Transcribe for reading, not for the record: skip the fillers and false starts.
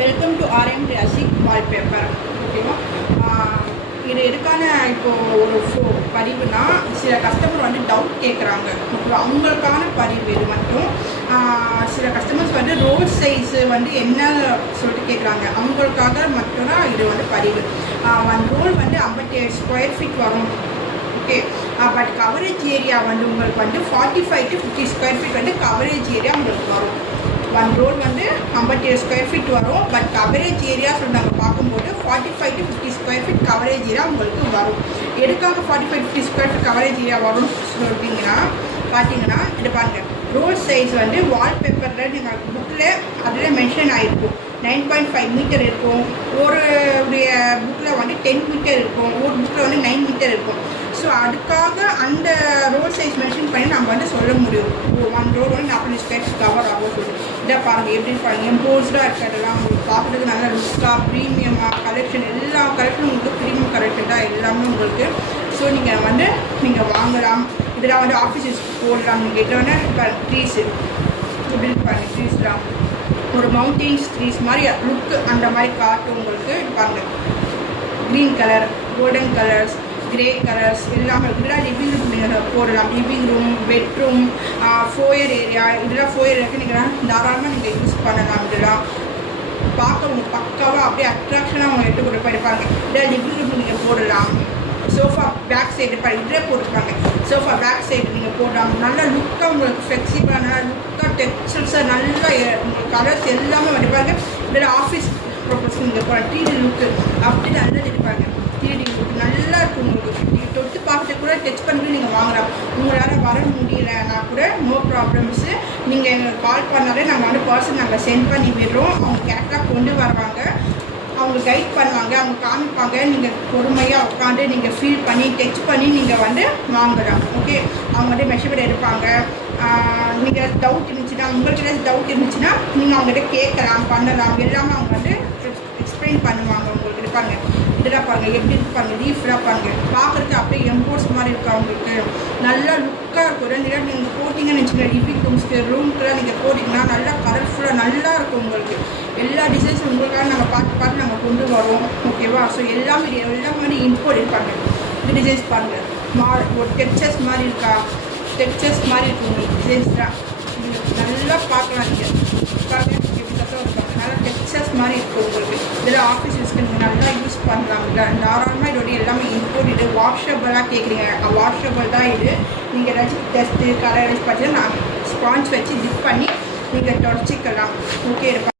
Welcome to RM classic wallpaper. ஓகேவா? இது எதுக்கான இப்போது ஒரு பதிவுனா சில கஸ்டமர் வந்து டவுட் கேட்குறாங்க. ஓகேவா? அவங்களுக்கான பதிவு இது மட்டும். சில கஸ்டமர்ஸ் வந்து ரோல் சைஸு வந்து என்ன சொல்லிட்டு கேட்குறாங்க. அவங்களுக்காக மட்டும்தான் இது வந்து பதிவு. ஒன் ரோல் வந்து 57 ஸ்கொயர் ஃபீட் வரும். ஓகே, பட் கவரேஜ் ஏரியா வந்து உங்களுக்கு வந்து 45 to 50 ஸ்கொயர் ஃபீட் வந்து கவரேஜ் ஏரியா உங்களுக்கு வரும். ஒன் ரோல் வந்து 57 ஸ்கொயர் ஃபீட் வரும். பட் கவரேஜ் ஏரியா சொல்லி நாங்கள் பார்க்கும்போது 45 to 50 square feet coverage area உங்களுக்கு வரும். எதுக்காக 45 to 50 square feet coverage area வரும்னு பார்த்தீங்கன்னா இது பாருங்கள். ரோல் சைஸ் வந்து வால்பேப்பரில் நீங்கள் புக்கில் அதில் மென்ஷன் ஆகிருக்கும். 9.5 மீட்டர் இருக்கும். ஒரு புக்கில் வந்து 10 மீட்டர் இருக்கும். ஒரு புக்கில் வந்து 9 மீட்டர் இருக்கும். ஸோ அதுக்காக அந்த ரோல் சைஸ் மென்ஷன் பண்ணி நம்ம வந்து சொல்ல முடியும். ஒன் ரோல் வந்து 40 ஸ்கொயர் ஃபீட் கவர் ஆகும் சொல்லி. இதை பாருங்கள் எப்படி பாருங்கள். எம்போஸ்டாக இருக்கிறதெல்லாம் உங்களுக்கு பார்க்குறதுக்கு நல்ல லுக்காக ப்ரீமியமாக கலெக்ஷன் எல்லா கலெக்ஷனும் உங்களுக்கு ப்ரீமியம் கலெக்ஷன் தான் எல்லாமே உங்களுக்கு. ஸோ நீங்கள் வாங்கலாம். இதெல்லாம் வந்து ஆஃபீஸஸ் போடலாம். நீங்கள் இதில் வந்து ட்ரீஸு இப்படி பாருங்கள். ட்ரீஸ்லாம் ஒரு மவுண்டெயின்ஸ் ட்ரீஸ் மாதிரி லுக்கு அந்த மாதிரி காட்டும் உங்களுக்கு. பாருங்கள், green colour, golden colours, grey colours எல்லாமே இதெல்லாம் லிவிங் ரூம் நீங்கள் போடலாம். Living room, bedroom, foyer area, இதெல்லாம் ஃபோயர் ஏரியாவுக்கு நீங்கள் தாராளமாக நீங்கள் யூஸ் பண்ணலாம். இதெல்லாம் பார்க்க உங்களுக்கு பக்காவாக அப்படியே அட்ராக்ஷனாக அவங்க எடுத்து கொண்டு போயிருப்பாங்க. இதெல்லாம் லிவிங் ரூம் நீங்கள் போடலாம். சோஃபா பேக் சைடு இதில் போட்டுருப்பாங்க. சோஃபா பேக் சைடு நீங்கள் போடலாம். நல்ல லுக்காக உங்களுக்கு ஃப்ளெக்சிபிளாக நல்ல லுக்காக டெக்ஸ்டர்ஸாக நல்லா உங்களுக்கு கலர்ஸ் எல்லாமே வடிப்பாங்க. இதில் ஆஃபீஸ் ப்ரொபோஸ் நீங்கள் போகலாம். 3D லுக்கு அப்படி நல்லா இருப்பாங்க. 3D லுக் நல்லா இருக்கும் உங்களுக்கு. நீங்கள் தொட்டு பார்த்துட்டு கூட டச் பண்ணிட்டு நீங்கள் வாங்கலாம். உங்களால் வர முடியலன்னா கூட நோ ப்ராப்ளம்ஸு. நீங்கள் எங்களுக்கு கால் பண்ணாலே நாங்கள் வந்து பர்சன் நாங்கள் சென்ட் பண்ணி விடுறோம். அவங்க கேட்டாக கொண்டு வருவாங்க. அவங்க கைட் பண்ணுவாங்க, அவங்க காமிப்பாங்க. நீங்கள் பொறுமையாக உட்காந்து நீங்கள் ஃபீல் பண்ணி டச் பண்ணி நீங்கள் வந்து வாங்கலாம். ஓகே, அவங்க வந்து மெஷர்மெண்ட் எடுப்பாங்க. நீங்கள் டவுட் இருந்துச்சுன்னா, உங்களுக்கு ஏதாச்சும் டவுட் இருந்துச்சுன்னா நீங்கள் அவங்ககிட்ட கேட்கலாம், பண்ணலாம். எல்லாமே அவங்க வந்து எக்ஸ்பிளைன் பண்ணுவாங்க. உங்களுக்கு இருப்பாங்க. இதெல்லாம் பாருங்கள் எப்படி இருப்பாங்க. லீஃப்லாம் பாருங்கள். பார்க்குறதுக்கு அப்படியே எம்போர்ஸ் மாதிரி இருக்கா. அவங்களுக்கு நல்லா லுக்காக இருக்கும். 2 இடம் நீங்கள் போட்டிங்கன்னு வச்சுக்கோங்க. லிவிங் ரூம்க்குலாம் நீங்கள் போட்டிங்கன்னா நல்லா கலர்ஃபுல்லாக நல்லா இருக்கும் உங்களுக்கு. எல்லா டிசைன்ஸும் உங்களுக்காக நாங்கள் பார்த்து நாங்கள் கொண்டு வரோம். ஓகேவா? ஸோ எல்லாமே வந்து இம்போர்ட் இருப்பாங்க. இந்த டிசைன்ஸ் பாருங்கள். ஒரு டெக்ஸ்சர்ஸ் மாதிரி இருக்கா. டெக்ஸ்சர்ஸ் மாதிரி இருக்கும் உங்களுக்கு டிசைன்ஸ்லாம். நீங்கள் நல்லா பார்க்கலாம். நீங்கள் பாருங்கள் எப்படி கஷ்டம் இருப்பாங்க. நல்லா டெக்ஸ்சர்ஸ் மாதிரி இருக்கும் உங்களுக்கு. இதில் ஆஃபீஸ் யூஸ்க்கு நீங்கள் நல்லா யூஸ் பண்ணலாம். இல்லை தாராளமாக இதோடைய எல்லாமே இம்போர்ட். இது வாஷபிளாக கேட்குறீங்க. வாஷபிள் தான் இது. நீங்கள் ஏதாச்சும் டெஸ்ட்டு கலர் பார்த்தீங்கன்னா நான் ஸ்பான்ச் வச்சு டிப் பண்ணி நீங்கள் தொடச்சிக்கலாம். ஓகே.